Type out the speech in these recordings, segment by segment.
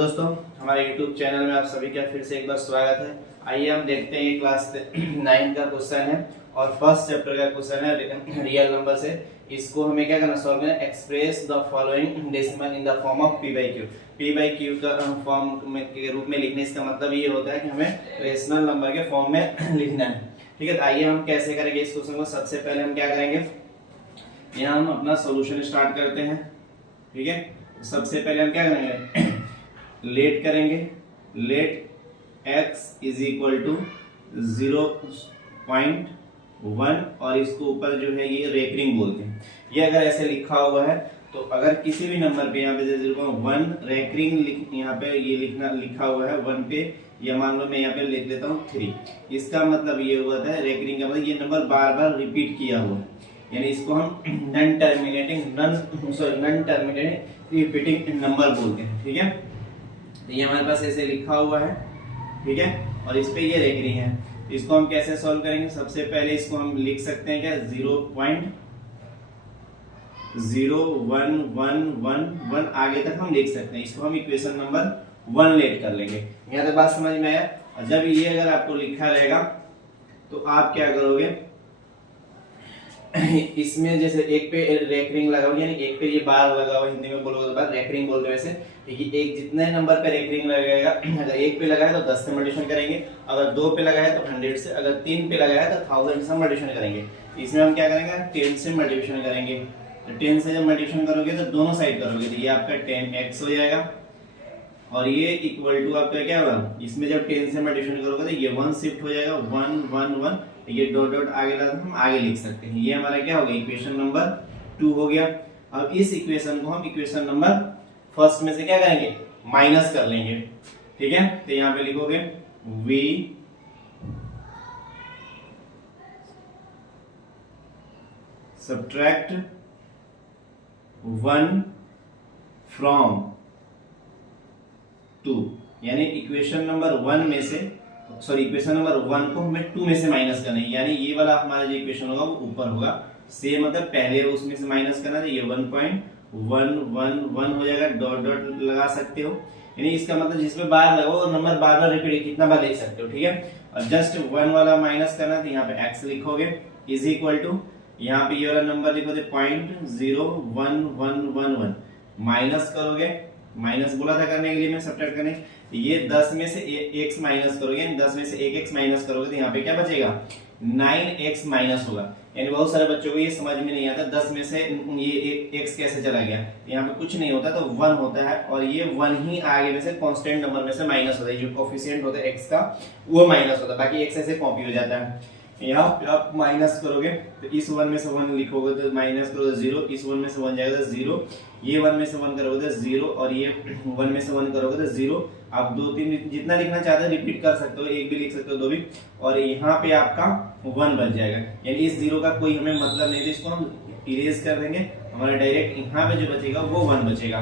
दोस्तों, हमारे YouTube channel में आप सभी का फिर से एक बार स्वागत है। आइए हम देखते हैं, ये क्लास 9 का क्वेश्चन है और फर्स्ट चैप्टर का क्वेश्चन है रियल नंबर से। इसको हमें क्या करना, सॉल्व करना। Express the following decimal in the form of P by Q. P by Q का फॉर्म के रूप में लिखने, इसका मतलब ये होता है कि हमें रेशनल नंबर के फॉर्म में लिखना है। ठीक है, तो आइए हम कैसे करेंगे इस क्वेश्चन को। सबसे पहले हम क्या करेंगे, यहाँ हम अपना सोल्यूशन स्टार्ट करते हैं। ठीक है, सबसे पहले हम क्या करेंगे, लेट करेंगे। Let x is equal to 0.1 और इसको ऊपर जो है ये रेकरिंग बोलते हैं। ये अगर ऐसे लिखा हुआ है तो अगर किसी भी नंबर पे यहाँ पे 0.1 रेकरिंग यहाँ पे ये लिखा हुआ है 1 पे, या मान लो मैं यहाँ पे लिख लेता हूँ 3, इसका मतलब ये हुआ था रेकरिंग का मतलब ये नंबर बार बार रिपीट किया हुआ है, यानी इसको हम नॉन टर्मिनेटिंग रिपीटिंग नंबर बोलते हैं। ठीक है, तो ये हमारे पास ऐसे लिखा हुआ है। ठीक है, और इस पे ये रेकरिंग है। इसको हम कैसे सॉल्व करेंगे, सबसे पहले इसको हम लिख सकते हैं क्या, 0.0111 आगे तक हम लिख सकते हैं। इसको हम इक्वेशन नंबर 1 लेट कर लेंगे। यहाँ तक बात समझ में आया। और जब ये अगर आपको लिखा रहेगा तो आप क्या करोगे, इसमें जैसे एक पे रेकरिंग लगाओ, यानी एक पे ये बार लगा हुआ, हिंदी में बोलोगे तो बार रेकरिंग बोलते हैं वैसे। ठीक है, एक जितने नंबर पे रेकरिंग लगेगा, अगर एक पे लगा है तो 10 से मल्टीप्लिकेशन करेंगे, अगर 2 पे लगा है तो 100 से, अगर 3 पे लगा है तो 1000 से मल्टीप्लिकेशन करेंगे। इसमें हम क्या करेंगे, 10 से मल्टीप्लिकेशन करेंगे। तो 10 से जब मल्टीप्लिकेशन करोगे तो दोनों साइड करोगे तो ये आपका 10x हो जाएगा और ये इक्वल टू आपका क्या होगा, इसमें जब 10 से मल्टीप्लिकेशन करोगे तो ये 1 शिफ्ट हो जाएगा, 1 1 1, ये डॉट डॉट आगे लगा हम आगे लिख सकते हैं। ये हमारा क्या हो गया, इक्वेशन नंबर 2 हो गया। अब इस इक्वेशन को हम इक्वेशन नंबर फर्स्ट में से क्या करेंगे, माइनस कर लेंगे। ठीक है, तो यहां पे लिखोगे v सब्ट्रैक्ट 1 फ्रॉम 2, यानी इक्वेशन नंबर 1 में से, सॉरी इक्वेशन नंबर 1 को हमें 2 में से माइनस करना है, यानी ये वाला हमारा जो इक्वेशन होगा वो ऊपर होगा, से मतलब पहले उसमें से माइनस करना है। ये 1.111 हो जाएगा, डॉट डॉट लगा सकते हो, यानी इसका मतलब जिसमें बार लगाओ नंबर बार बार रिपीट कितना बार लिख सकते हो। ठीक है, और जस्ट 1 वाला माइनस करना है तो यहाँ पे x लिखोगे इज इक्वल टू, यहाँ पे ये वाला नंबर लिखोगे 0.0111 माइनस करोगे, माइनस बोला था करने के लिए मैं सब्ट्रैक्ट करने, ये 10 में से x माइनस करोगे, 10 में से 1x माइनस करोगे तो यहाँ पे क्या बचेगा, 9x माइनस होगा। यानी बहुत सारे बच्चों को ये समझ में नहीं आता 10 में से ये x कैसे चला गया, यहाँ पे कुछ नहीं होता, तो 1 होता है और ये 1 ही आगे में से कांस्टेंट नंबर में से माइनस होता है, जो कोफिशिएंट होता है x का वो माइनस होता है, बाकी x ऐसे कॉपी हो जाता है। यहाँ पे आप माइनस करोगे तो इस 1 में से 1 लिखोगे तो माइनस करोगे 0, इस 1 में से 1 जाएगा तो 0, ये 1 में से 1 करोगे तो 0 और ये 1 में से 1 करोगे तो 0। आप 2 3 जितना लिखना चाहते हैं रिपीट कर सकते हो, एक भी लिख सकते हो, 2 भी, और यहाँ पे आपका 1 बच जाएगा। यानी इस 0 का कोई हमें मतलब नहीं, तो इसको हम इरेज कर देंगे, हमारा डायरेक्ट यहाँ पे जो बचेगा वो 1 बचेगा।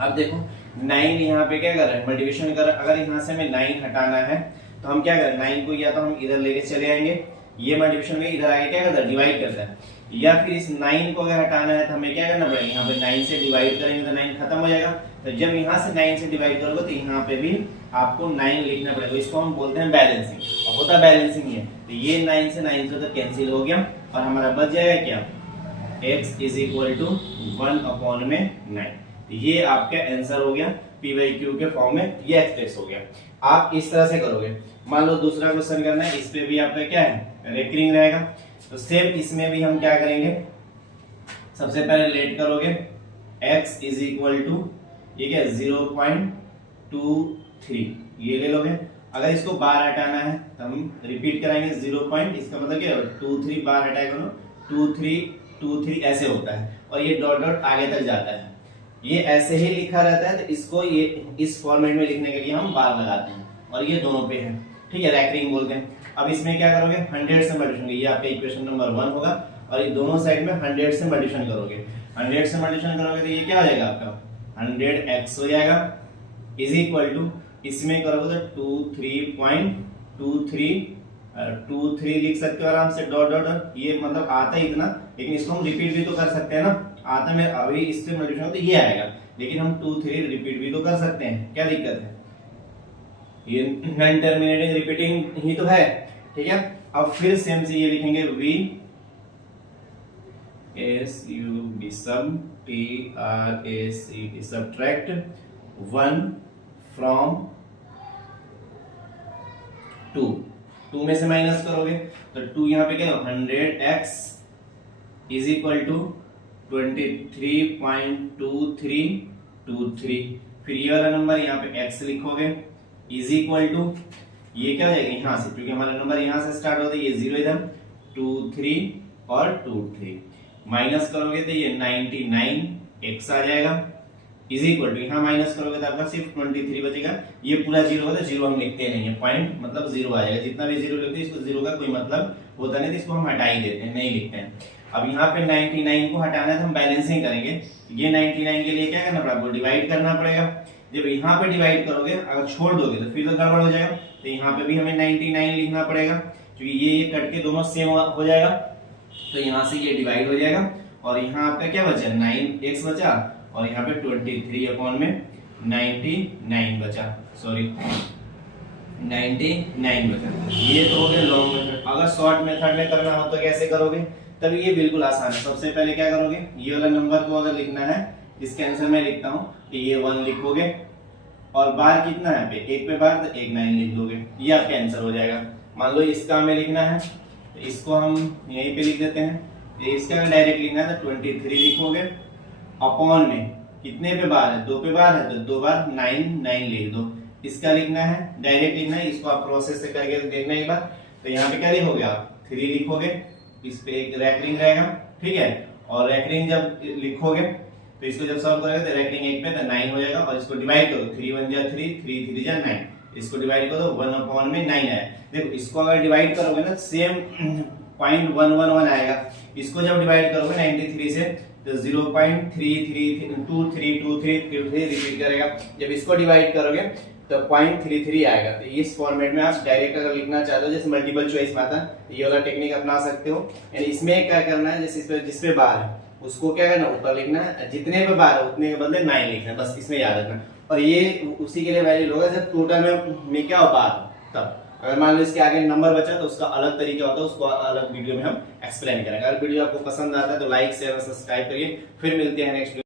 अब देखो 9 यहाँ पे क्या कर रहे हैं, मल्टीप्लिकेशन कर रहे हैं। अगर यहाँ से हमें 9 हटाना है तो हम क्या करें, 9 को या तो हम इधर लेके चले आएंगे, ये मल्टीप्लिकेशन में इधर आगे क्या करता है, डिवाइड करता है, या फिर इस 9 को अगर हटाना है तो हमें क्या करना पड़ेगा, यहाँ पे 9 से डिवाइड करेंगे तो 9 खत्म हो जाएगा। तो जब यहाँ से 9 से डिवाइड करोगे तो यहाँ पे भी आपको 9 लिखना पड़ेगा, इसको हम बोलते हैं बैलेंसिंग, और होता बैलेंसिंग ही है। तो ये 9 से 9 से तो कैंसिल हो गया और हमारा बच जाएगा क्या, x इज इक्वल टू 1/9। ये आपका आंसर हो गया, पी बाई क्यू के फॉर्म में ये एक्सप्रेस हो गया। आप इस तरह से करोगे। मान लो दूसरा क्वेश्चन करना है, इस पे भी आपका क्या है, रेकरिंग रहेगा, तो सेम इसमें भी हम क्या करेंगे, सबसे पहले लेट करोगे x इज इक्वल टू ये क्या 0.23 ये ले लोगे। अगर इसको बार हटाना है तो हम रिपीट कराएंगे 0. इसका मतलब क्या 23 बार हटाएगा ना, 23 ऐसे होता है और ये डॉट डॉट आगे तक जाता है, ये ऐसे ही लिखा रहता है, तो इसको ये इस फॉर्मेट में लिखने के लिए हम बार लगाते हैं और ये दोनों पे है। ठीक है, रेकरिंग बोलते हैं। अब इसमें क्या करोगे, 100 से मल्टीप्लिकेशन, ये आपका इक्वेशन नंबर 1 होगा और ये दोनों साइड में 100 से मल्टीप्लिकेशन करोगे। 100 से मल्टीप्लिकेशन करोगे तो ये क्या हो जाएगा आपका 100x हो जाएगा इज इक्वल टू, इसमें करोगे तो 23.23 लिख सकते हो आराम से, डॉट डॉट डॉट, ये मतलब आता है इतना, लेकिन इसको हम रिपीट भी तो कर सकते हैं ना, आता में अभी इससे मल्टीप्लिकेशन तो ये आएगा, लेकिन हम 2 3 रिपीट भी तो कर सकते हैं, क्या दिक्कत है? ये नॉन टर्मिनेटिंग रिपीटिंग ही तो है, ठीक है। अब फिर सेम से ये लिखेंगे वी एस यू बी सम T R A C T subtract 1 from 2 में से माइनस करोगे तो 2 यहाँ पे क्या 100x इज इक्वल टू 23.2323। फिर ये वाला नंबर यहाँ पे x लिखोगे इज इक्वल टू ये क्या हो जाएगा यहाँ से, क्योंकि हमारा नंबर यहाँ से स्टार्ट होता है, ये 0 इधर 2 3 और 2 3 माइनस करोगे तो ये 99x आ जाएगा इज इक्वल टू यहाँ माइनस करोगे तो आपका सिर्फ 23 बचेगा। ये पूरा 0 होता है, 0 हम लिखते नहीं है, पॉइंट मतलब 0 आ जाएगा। जितना भी 0 लिखते हैं इसको 0 का कोई मतलब होता नहीं, तो इसको हम हटा ही देते हैं, नहीं लिखते हैं। अब यहाँ पे 99 को हटाना है तो हम बैलेंसिंग करेंगे। ये 99 के लिए क्या करना पड़ेगा, आपको डिवाइड करना पड़ेगा। जब यहाँ पे डिवाइड करोगे अगर छोड़ दोगे तो फिर तो गड़बड़ हो जाएगा, तो यहाँ पे भी हमें 99 लिखना पड़ेगा, क्योंकि ये कट के दोनों सेम हो जाएगा। तो यहाँ से ये डिवाइड हो जाएगा और यहाँ आपका क्या बचा 9x बचा और यहाँ पे 23 अपॉन में 99 बचा, सॉरी 99 बचा। ये तो हो गया लॉन्ग मेथड। अगर शॉर्ट मेथड में करना हो तो कैसे करोगे, तब ये बिल्कुल आसान है। सबसे पहले क्या करोगे, ये वाला नंबर को अगर लिखना है, इसके आंसर में लिखता हूँ कि ये 1 लिखोगे और बार कितना है पे 1 पे बार तो 1 9 लिख दोगे, ये आपका आंसर हो जाएगा। मान लो इसका हमें लिखना है तो इसको हम यहीं पे लिख देते हैं। इसका डायरेक्ट लिखना है तो 23 लिखोगे अपॉन में कितने पे बार है 2 पे बार है तो 2 बार 9 लिख दो। इसका लिखना है डायरेक्ट लिखना है, इसको आप प्रोसेस से करके देखना एक बार। तो यहाँ पे क्या लिखोगे आप 3 लिखोगे, इस पे एक रैकरिंग रहेगा, ठीक है। और रैकरिंग जब लिखोगे तो इसको जब सॉल्व करोगे तो रैकरिंग 1 पे तो 9 हो जाएगा और इसको डिवाइड करो 3 1 जा 3 3 3 जा 9, इसको डिवाइड करो 1 अपॉन में 9 आया। देखो इसको अगर डिवाइड करोगे ना सेम 0.111 आएगा। इसको जब डिवाइड करोगे 93 से तो 0.332323 रिपीट करेगा। जब इसको डिवाइड करोगे तो 0.33 आएगा। तो इस फॉर्मेट में आप डायरेक्ट अगर लिखना चाहते हो जैसे मल्टीपल चॉइस में आता है, ये वाला टेक्निक अपना सकते हो। यानी इसमें क्या करना है, जैसे जिस पे बार है उसको क्या करना ऊपर लिखना है, जितने पे बार है उतने के बदले 9 लिखना है, बस इसमें याद रखना। और ये उसी के लिए वैलिड होगा जब टोटल में क्या हो बार तब। अगर मान लो इसके आगे नंबर बचा तो उसका अलग तरीका होता है, उसको अलग वीडियो में हम एक्सप्लेन करेंगे। अगर वीडियो आपको पसंद आता है तो लाइक शेयर और सब्सक्राइब करिए। फिर मिलते हैं नेक्स्ट